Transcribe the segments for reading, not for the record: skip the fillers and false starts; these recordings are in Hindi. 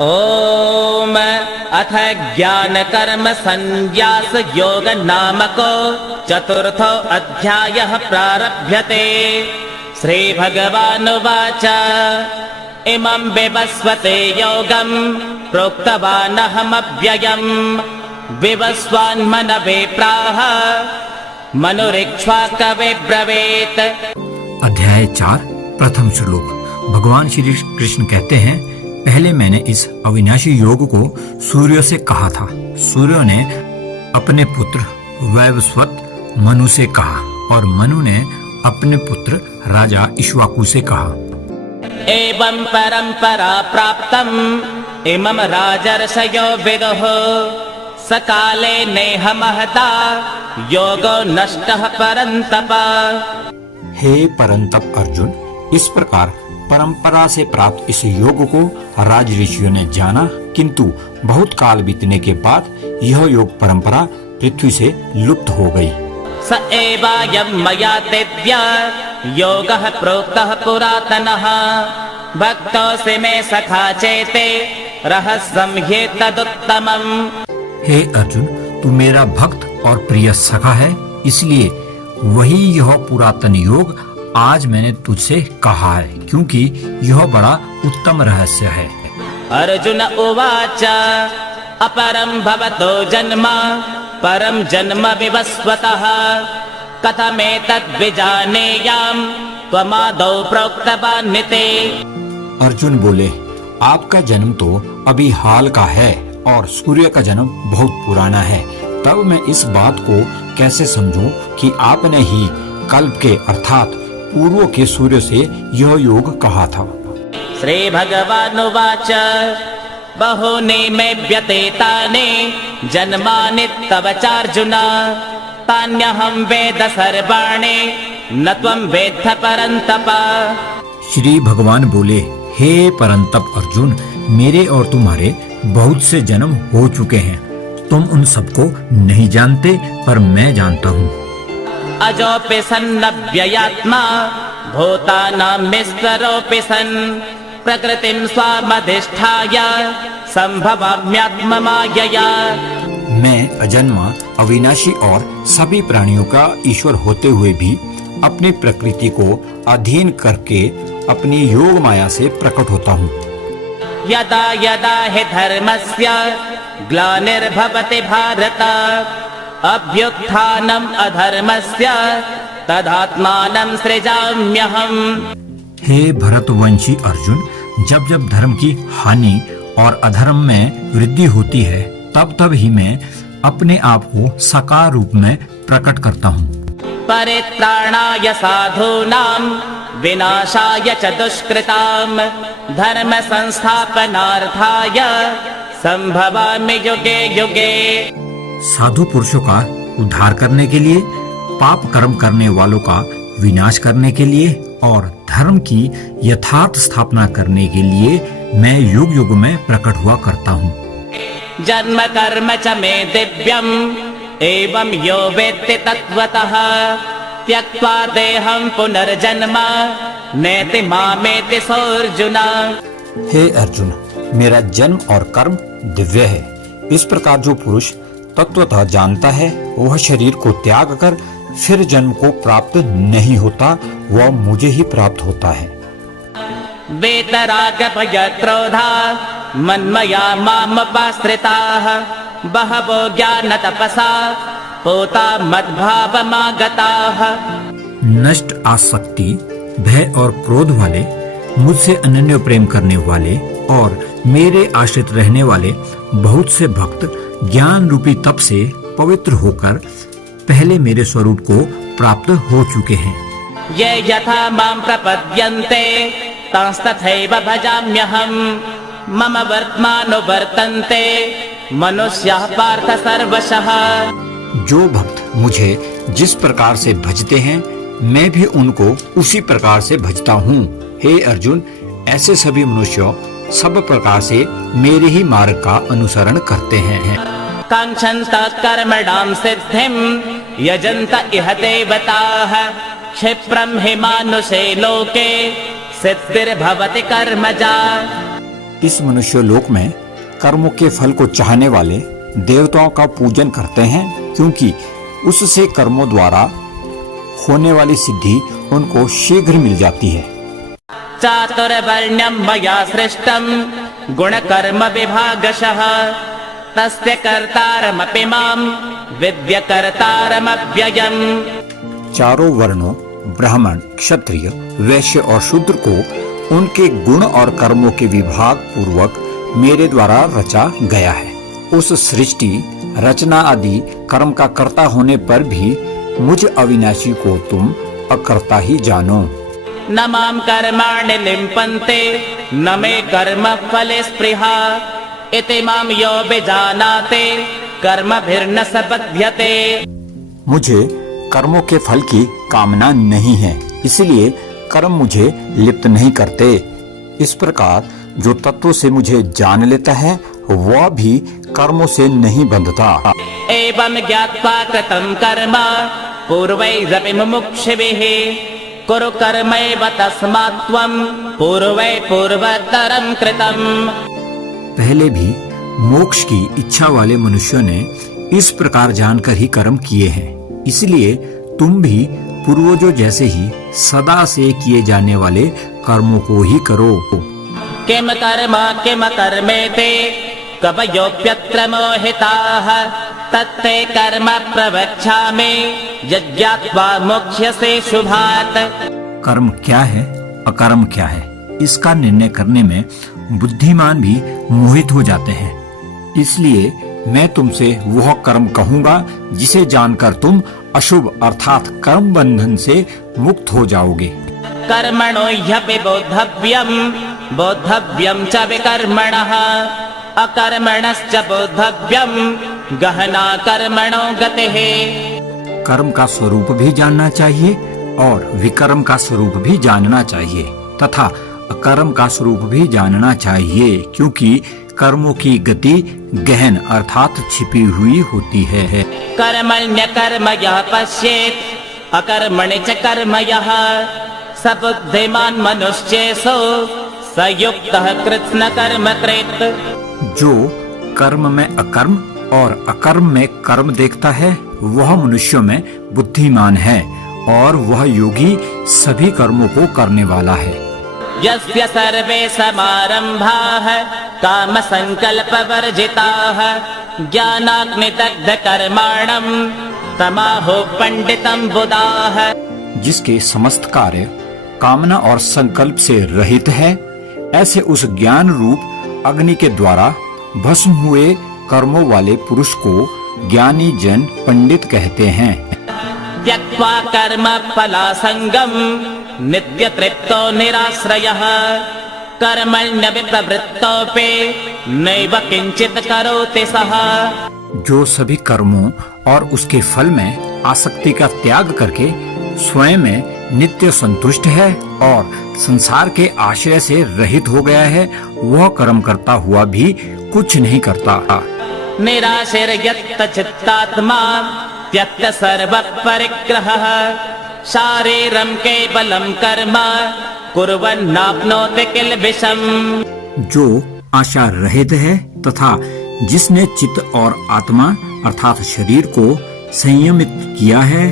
ओम अथ ज्ञान कर्म संन्यास योग नामको चतुर्थो अध्यायः प्रारभ्यते। श्री भगवानुवाच इमं विवस्वते योगं प्रोक्तवानहमव्ययम् विवस्वान्मनवे प्राह मनुरिक्ष्वाकवे ब्रवीत्। अध्याय 4 प्रथम श्लोक। भगवान श्री कृष्ण कहते हैं, पहले मैंने इस अविनाशी योग को सूर्य से कहा था। सूर्य ने अपने पुत्र वैवस्वत मनु से कहा और मनु ने अपने पुत्र राजा इक्ष्वाकु से कहा। एवं परंपरा प्राप्तम् इमं राजर्षयो विदुः सकाले नेह महता योगो नष्टः परन्तप। हे परंतप अर्जुन, इस प्रकार परंपरा से प्राप्त इस योग को राज ऋषियों ने जाना, किंतु बहुत काल बीतने के बाद यह योग परंपरा पृथ्वी से लुप्त हो गई। स एवायं मया तेद्य योगः प्रोक्तः पुरातनः भक्तोऽसि मे सखा चेते रहस्यं ह्येतदुत्तमम्। हे अर्जुन, तू मेरा भक्त और प्रिय सखा है, इसलिए वही यह पुरातन योग आज मैंने तुझसे कहा है, क्योंकि यह बड़ा उत्तम रहस्य है। अर्जुन उवाच अपरं भवतो जन्म परं जन्म विवस्वतः कथमेतद् विजानेयाम् त्वमादौ प्रोक्तवानिति। अर्जुन बोले, आपका जन्म तो अभी हाल का है और सूर्य का जन्म बहुत पुराना है, तब मैं इस बात को कैसे समझूं कि आपने ही कल्प के अर्थात पूर्व के सूर्य से यह योग कहा था। श्री भगवानुवाच बहूनि मे व्यतीतानि जन्मानि तव चार्जुन तान्यहं वेद सर्वाणि न त्वं वेत्थ परन्तप। श्री भगवान बोले, हे परंतप अर्जुन, मेरे और तुम्हारे बहुत से जन्म हो चुके हैं, तुम उन सबको नहीं जानते पर मैं जानता हूँ। अजोऽपि सन्नव्ययात्मा भूतानां विस्तरोऽपि सन् प्रकृतिं स्वामधिष्ठाय सम्भवाम्यात्ममायया। मैं अजन्मा, अविनाशी और सभी प्राणियों का ईश्वर होते हुए भी अपनी प्रकृति को अधीन करके अपनी योग माया से प्रकट होता हूँ। यदा यदा हि धर्मस्य ग्लानिर्भवति भारत अभ्युत्थानम् अधर्मस्य तदात्मानं सृजाम्यहम्। हे भरतवंशी अर्जुन, जब जब धर्म की हानि और अधर्म में वृद्धि होती है, तब तब ही मैं अपने आप को साकार रूप में प्रकट करता हूँ। परित्राणाय साधूनां विनाशाय च दुष्कृतां धर्म संस्थापनार्थाय संभवामि युगे युगे। साधु पुरुषों का उद्धार करने के लिए, पाप कर्म करने वालों का विनाश करने के लिए और धर्म की यथार्थ स्थापना करने के लिए मैं युग युग में प्रकट हुआ करता हूँ। जन्म कर्म च मे दिव्यम् एवं यो वेत्ति तत्त्वतः त्यक्त्वा देहं पुनर्जन्म नेति मामेति सोऽर्जुन। हे अर्जुन, मेरा जन्म और कर्म दिव्य है। इस प्रकार जो पुरुष तत्वतः जानता है, वह शरीर को त्याग कर फिर जन्म को प्राप्त नहीं होता, वह मुझे ही प्राप्त होता है। वेतराग भयक्रोधा मन्मया मामुपाश्रिताः बहवो ज्ञान तपसा पूता मद्भावमागताः। नष्ट आसक्ति, भय और क्रोध वाले, मुझसे अनन्य प्रेम करने वाले और मेरे आश्रित रहने वाले बहुत से भक्त ज्ञान रूपी तप से पवित्र होकर पहले मेरे स्वरूप को प्राप्त हो चुके हैं। ये यथा मां प्रपद्यन्ते तंस्तथैव भजाम्यहम् मम वर्त्मानुवर्तन्ते मनुष्याः पार्थ सर्वशः। जो भक्त मुझे जिस प्रकार से भजते हैं, मैं भी उनको उसी प्रकार से भजता हूँ। हे अर्जुन, ऐसे सभी मनुष्य सब प्रकार से मेरे ही मार्ग का अनुसरण करते हैं। कांक्षन्त कर्मणां सिद्धिं यजन्त इह देवताः क्षिप्रं हि मानुषे लोके सिद्धिर्भवति कर्मजा। इस मनुष्य लोक में कर्मों के फल को चाहने वाले देवताओं का पूजन करते हैं, क्योंकि उससे कर्मों द्वारा होने वाली सिद्धि उनको शीघ्र मिल जाती है। चातुर्वर्ण्यं मया सृष्टं गुणकर्म विभागशः तस्य कर्तारमपि मां विद्य कर्तारमव्ययम्। चारों वर्णों ब्राह्मण, क्षत्रिय, वैश्य और शूद्र को उनके गुण और कर्मों के विभाग पूर्वक मेरे द्वारा रचा गया है। उस सृष्टि, रचना आदि कर्म का कर्ता होने पर भी मुझ अविनाशी को तुम अकर्ता ही जानो। न मां कर्माणि लिम्पन्ते न मे कर्म फले स्पृहा इति मां यो विजानाते कर्मभिर्न स बध्यते। मुझे कर्मों के फल की कामना नहीं है, इसलिए कर्म मुझे लिप्त नहीं करते। इस प्रकार जो तत्व से मुझे जान लेता है वह भी कर्मों से नहीं बंधता। एवं ज्ञात्वा कृतं कर्म पूर्वैरपि मुमुक्षुभिः कुरु कर्मैव तस्मात् त्वं पूर्वै पूर्वतरं कृतम्। पहले भी मोक्ष की इच्छा वाले मनुष्यों ने इस प्रकार जानकर ही कर्म किए हैं, इसलिए तुम भी पूर्वजों जैसे ही सदा से किए जाने वाले कर्मों को ही करो। किम कर्म किम कर्मेते कवयोऽप्यत्र मोहिताः तत्ते कर्म प्रवक्ष्यामि यज्ञात्वा मोक्ष्यसे शुभात्। कर्म क्या है, अकर्म क्या है, इसका निर्णय करने में बुद्धिमान भी मोहित हो जाते हैं। इसलिए मैं तुमसे वह कर्म कहूँगा जिसे जानकर तुम अशुभ अर्थात कर्म बंधन से मुक्त हो जाओगे। कर्मणो ह्यपि बोद्धव्यं बोद्धव्यं च विकर्मणः अकर्मणश्च बोद्धव्यं गहना कर्मणो गतिः। कर्म का स्वरूप भी जानना चाहिए और विकर्म का स्वरूप भी जानना चाहिए तथा अकर्म का स्वरूप भी जानना चाहिए, क्योंकि कर्मों की गति गहन अर्थात छिपी हुई होती है। कर्मण्य कर्म यः पश्येत् अकर्मणि च कर्म यः स बुद्धिमान् मनुष्येषु स युक्तः कृत्स्न कर्म कृत्। जो कर्म में अकर्म और अकर्म में कर्म देखता है वह मनुष्यों में बुद्धिमान है और वह योगी सभी कर्मों को करने वाला है। यस्य सर्वे समारंभाः काम संकल्प वर्जिताः ज्ञानाग्निदग्ध कर्माणं तमाहो पंडितं बुधाः। जिसके समस्त कार्य कामना और संकल्प से रहित है, ऐसे उस ज्ञान रूप अग्नि के द्वारा भस्म हुए कर्मों वाले पुरुष को ज्ञानी जन पंडित कहते हैं। त्यक्त्वा कर्म फलासंगम नित्य तृप्तो निराश्रयः कर्मण्यभिप्रवृत्तोऽपि नैव किंचित करोति सः। जो सभी कर्मों और उसके फल में आसक्ति का त्याग करके स्वयं में नित्य संतुष्ट है और संसार के आश्रय से रहित हो गया है, वह कर्म करता हुआ भी कुछ नहीं करता। निराशीर्यत चित्तात्मा त्यक्त सर्व परिग्रहः शारीरं केवलं कर्म कुर्वन्नाप्नोति किल्बिषम्। जो आशा रहित है तथा जिसने चित्त और आत्मा अर्थात शरीर को संयमित किया है,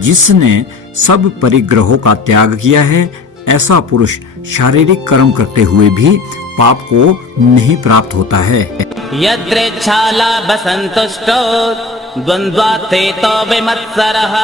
जिसने सब परिग्रहों का त्याग किया है, ऐसा पुरुष शारीरिक कर्म करते हुए भी पाप को नहीं प्राप्त होता है। यद्रेच्छालाभसन्तुष्टो द्वन्द्वातीतो विमत्सरः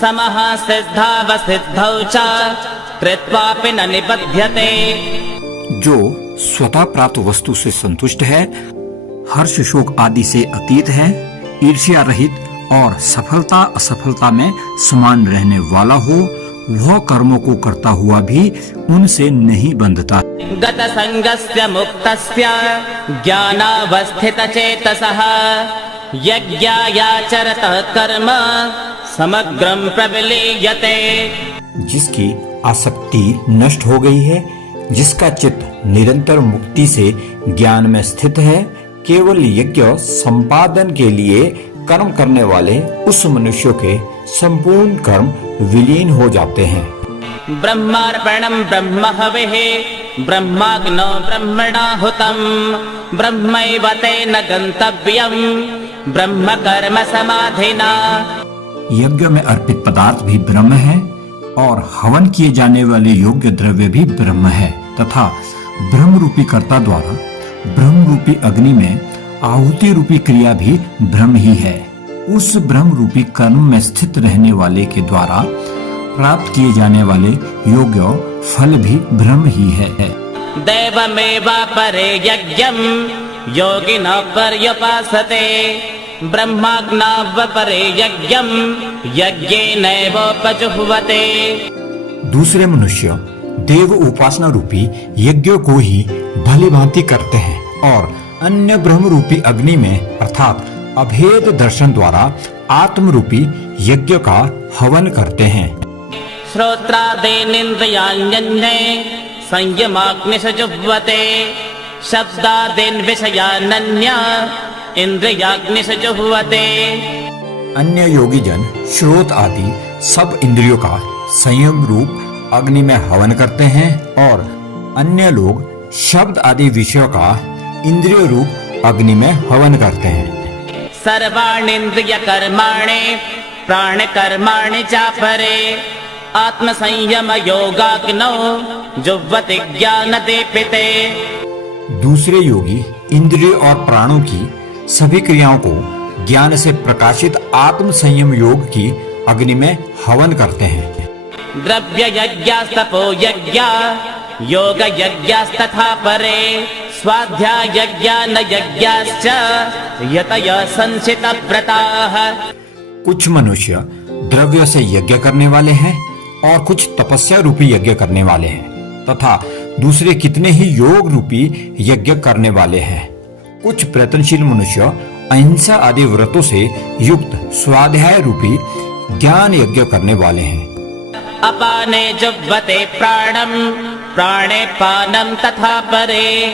समः सिद्धावसिद्धौ च कृत्वापि न निबध्यते। जो स्वतः प्राप्त वस्तु से संतुष्ट है, हर्ष शोक आदि से अतीत है, ईर्ष्या रहित और सफलता असफलता में समान रहने वाला हो, वह कर्मों को करता हुआ भी उनसे नहीं बंधता। गत संगस्य मुक्तस्य ज्ञानावस्थित चेतसः यज्ञायाचरतः कर्म समग्रं प्रविलीयते। जिसकी आसक्ति नष्ट हो गई है, जिसका चित्त निरंतर मुक्ति से ज्ञान में स्थित है, केवल यज्ञ संपादन के लिए कर्म करने वाले उस मनुष्य के संपूर्ण कर्म विलीन हो जाते हैं। ब्रह्मार्पणं ब्रह्म हविः ब्रह्माग्नो ब्रह्मणाहुतं ब्रह्मैव तेन गन्तव्यं ब्रह्म कर्म समाधिना। यज्ञ में अर्पित पदार्थ भी ब्रह्म है और हवन किए जाने वाले योग्य द्रव्य भी ब्रह्म है तथा ब्रह्म रूपी कर्ता द्वारा ब्रह्म रूपी अग्नि में आहुति रूपी क्रिया भी ब्रह्म ही है। उस ब्रह्म रूपी कर्म में स्थित रहने वाले के द्वारा प्राप्त किए जाने वाले योग्य फल भी ब्रह्म ही है। दैवमेवापरे यज्ञं योगिनः पर्युपासते ब्रह्माग्नावपरे यज्ञं यज्ञेनैवोपजुह्वते। दूसरे मनुष्य देव उपासना रूपी यज्ञ को ही भली भांति करते हैं और अन्य ब्रह्म रूपी अग्नि में अर्थात अभेद दर्शन द्वारा आत्म रूपी यज्ञ का हवन करते हैं। श्रोत्रादीनिन्द्रियाण्यन्ये संयमाग्निषजुह्वते शब्दादीन् विषयानन्य इंद्रियाग्निषजुह्वते। अन्य योगी जन श्रोत आदि सब इंद्रियों का संयम रूप अग्नि में हवन करते हैं और अन्य लोग शब्द आदि विषयों का इंद्रिय रूप अग्नि में हवन करते हैं। सर्वाणीन्द्रिय कर्माणि प्राण कर्माणि चापरे आत्म संयम योगाग्नौ जुह्वति ज्ञान दीपिते। दूसरे योगी इंद्रिय और प्राणों की सभी क्रियाओं को ज्ञान से प्रकाशित आत्म संयम योग की अग्नि में हवन करते हैं। द्रव्य यज्ञास्तपो यज्ञा योग यज्ञास्तथा परे स्वाध्याय यज्ञान यज्ञाश्च यतयः संचित व्रताः। कुछ मनुष्य द्रव्य से यज्ञ करने वाले हैं और कुछ तपस्या रूपी यज्ञ करने वाले हैं तथा दूसरे कितने ही योग रूपी यज्ञ करने वाले हैं। कुछ प्रयत्नशील मनुष्य अहिंसा आदि व्रतों से युक्त स्वाध्याय रूपी ज्ञान यज्ञ करने वाले हैं। अपाने जुह्वते प्राणं प्राणे पानं तथा परे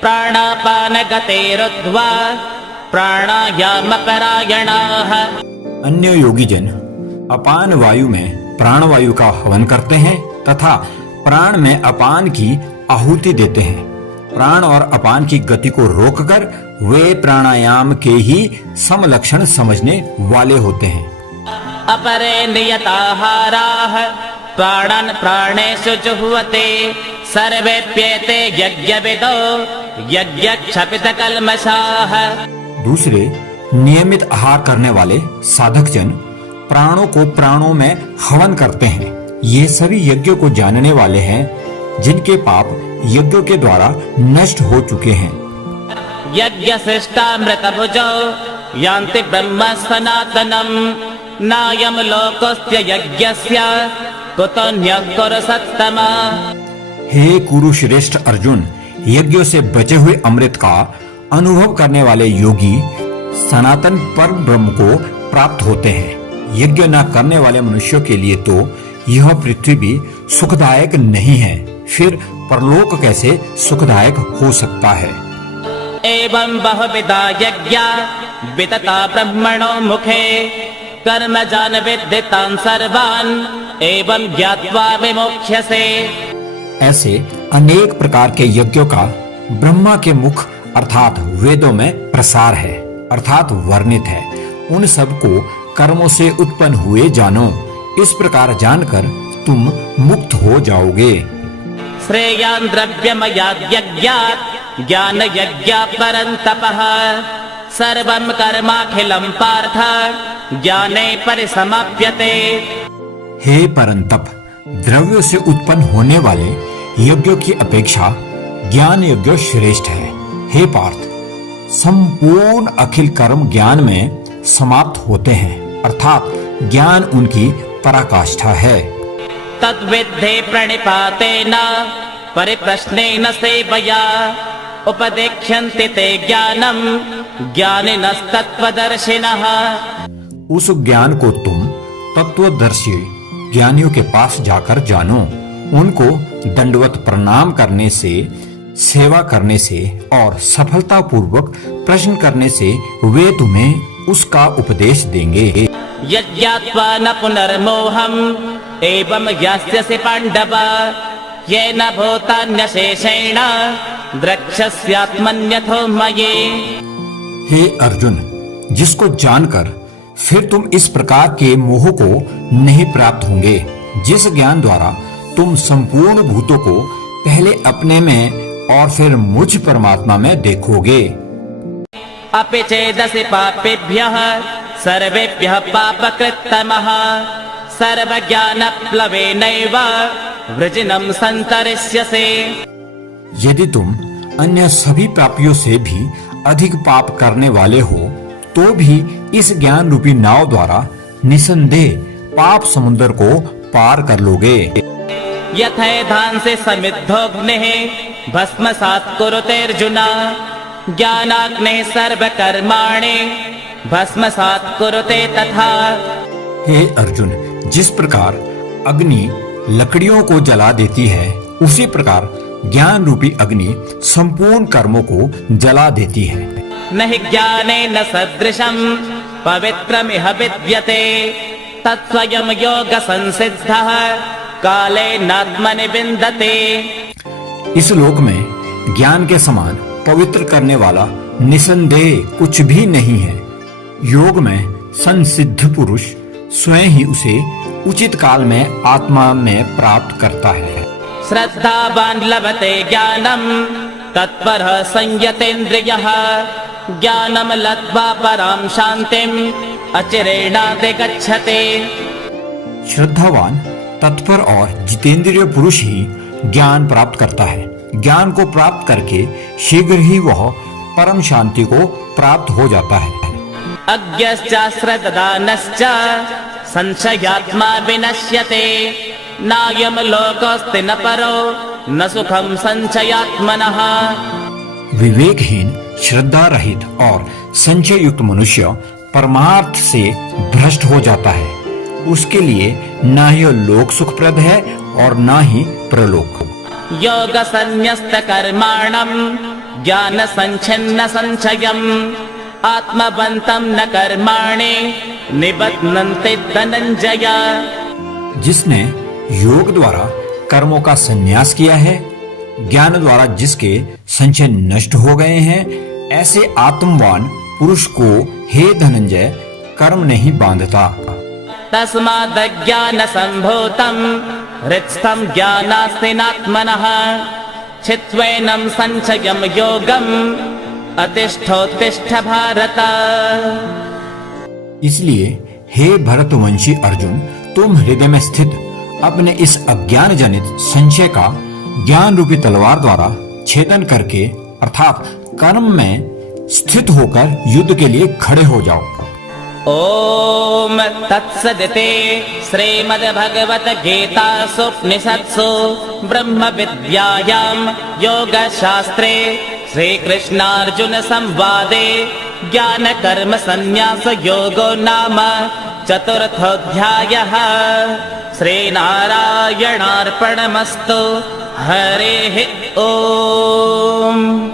प्राणापान गतेरुद्ध्वा प्राणायामपरायणाः। अन्य योगी जन अपान वायु में प्राण वायु का हवन करते हैं तथा प्राण में अपान की आहुति देते हैं। प्राण और अपान की गति को रोककर वे प्राणायाम के ही समलक्षण समझने वाले होते हैं। अपरे नियताहाराः प्राणान् प्राणेषु जुह्वते सर्वेप्येते यज्ञविदो यज्ञक्षपितकल्मषाः। दूसरे नियमित आहार करने वाले साधक जन प्राणों को प्राणों में हवन करते हैं। ये सभी यज्ञ को जानने वाले हैं जिनके पाप यज्ञ के द्वारा नष्ट हो चुके हैं। यज्ञ शिष्टामृतभुजो यान्ति ब्रह्म सनातनम् नायं लोकस्य यज्ञस्य कुतोऽन्यः कुरु सत्तमा। हे कुरुश्रेष्ठ अर्जुन, यज्ञों से बचे हुए अमृत का अनुभव करने वाले योगी सनातन परम ब्रह्म को प्राप्त होते हैं। यज्ञ न करने वाले मनुष्यों के लिए तो यह पृथ्वी भी सुखदायक नहीं है, फिर परलोक कैसे सुखदायक हो सकता है। एवं बहुविधा यज्ञा वितता ब्रह्मणो मुखे कर्म जान विद्धितान् सर्वान् एवं ज्ञात्वा विमोक्ष्यसे। ऐसे अनेक प्रकार के यज्ञों का ब्रह्मा के मुख अर्थात वेदों में प्रसार है अर्थात वर्णित है। उन सब को कर्मों से उत्पन्न हुए जानो, इस प्रकार जानकर तुम मुक्त हो जाओगे। श्रेयान् द्रव्यमयाद् यज्ञात् ज्ञान यज्ञात् परन्तपः सर्वं कर्माखिलं पार्थ ज्ञाने परिसमाप्यते। हे परंतप, द्रव्य से उत्पन्न होने वाले यज्ञों की अपेक्षा ज्ञान यज्ञ श्रेष्ठ है। हे पार्थ, संपूर्ण अखिल कर्म ज्ञान में समाप्त होते हैं अर्थात ज्ञान उनकी पराकाष्ठा है। तद्विद्धि प्रणिपातेन परिप्रश्नेन सेवया उपदेक्ष्यन्ति ते ज्ञानम् ज्ञानिनस्तत्त्वदर्शिनः। उस ज्ञान को तुम तत्वदर्शी ज्ञानियों के पास जाकर जानो। उनको दंडवत प्रणाम करने से, सेवा करने से और सफलता पूर्वक प्रश्न करने से वे तुम्हें उसका उपदेश देंगे। यज्ञात्वा न पुनर्मोहम् एवं यास्यसि पाण्डव येन भूतान्यशेषेण द्रक्ष्यस्यात्मन्यथो मयि। हे अर्जुन, जिसको जानकर फिर तुम इस प्रकार के मोह को नहीं प्राप्त होंगे, जिस ज्ञान द्वारा तुम संपूर्ण भूतों को पहले अपने में और फिर मुझ परमात्मा में देखोगे। अपि चेदसि पापेभ्यः सर्वेभ्यः पापकृत्तमः सर्वज्ञानप्लवेनैव वृजिनं सन्तरिष्यसे। यदि तुम अन्य सभी पापियों से भी अधिक पाप करने वाले हो तो भी इस ज्ञान रूपी नाव द्वारा निसंदेह पाप समुद्र को पार कर लोगे। यथैधांसि समिद्धोऽग्निः भस्मसात् कुरुतेऽर्जुन ज्ञानाग्निः सर्वकर्माणि भस्मसात् कुरुते तथा। हे अर्जुन, जिस प्रकार अग्नि लकड़ियों को जला देती है, उसी प्रकार ज्ञान रूपी अग्नि संपूर्ण कर्मों को जला देती है। न हि ज्ञानेन सदृशं पवित्रमिह विद्यते तत्स्वयं योगसंसिद्धः कालेनात्मनि विन्दते। इस लोक में ज्ञान के समान पवित्र करने वाला निसंदेह कुछ भी नहीं है। योग में संसिद्ध पुरुष स्वयं ही उसे उचित काल में आत्मा में प्राप्त करता है। श्रद्धावान् लभते ज्ञानं तत्परः संयतेन्द्रियः ज्ञानं लब्ध्वा परां शान्तिम् अचिरेणाधिगच्छते। श्रद्धावान, तत्पर और जितेंद्रिय पुरुष ही ज्ञान प्राप्त करता है। ज्ञान को प्राप्त करके शीघ्र ही वह परम शांति को प्राप्त हो जाता है। अज्ञश्च श्रद्धानश्च संशयात्मा विनश्यते नायं लोकोऽस्ति न परो न सुखं संशयात्मनः। विवेकहीन, श्रद्धा रहित और संशय युक्त मनुष्य परमार्थ से भ्रष्ट हो जाता है। उसके लिए न ही लोक सुखप्रद है और न ही प्रलोक। योग संन्यस्त कर्माणं ज्ञान संच्छिन्न संशयम् आत्मवन्तं न कर्माणि निबध्नन्ति धनंजय। जिसने योग द्वारा कर्मों का संन्यास किया है, ज्ञान द्वारा जिसके संशय नष्ट हो गए हैं, ऐसे आत्मवान पुरुष को हे धनंजय कर्म नहीं बांधता। तस्मादज्ञान संभूतं हृत्स्थं ज्ञानास्तेनात्मनः छित्त्वैनं संशयं योगम् अतिष्ठोत्तिष्ठ भारत। इसलिए हे भरतवंशी अर्जुन, तुम हृदय में स्थित अपने इस अज्ञान जनित संशय का ज्ञान रूपी तलवार द्वारा छेदन करके अर्थात कर्म में स्थित होकर युद्ध के लिए खड़े हो जाओ। ओम तत्सदिति श्रीमद्भगवद्गीतासु उपनिषत्सु ब्रह्म विद्यायां योगशास्त्रे श्रीकृष्णार्जुन संवादे ज्ञान कर्म संन्यास योगो नाम चतुर्थोऽध्यायः। श्रीनारायणार्पणमस्तु। हरिः ओम्।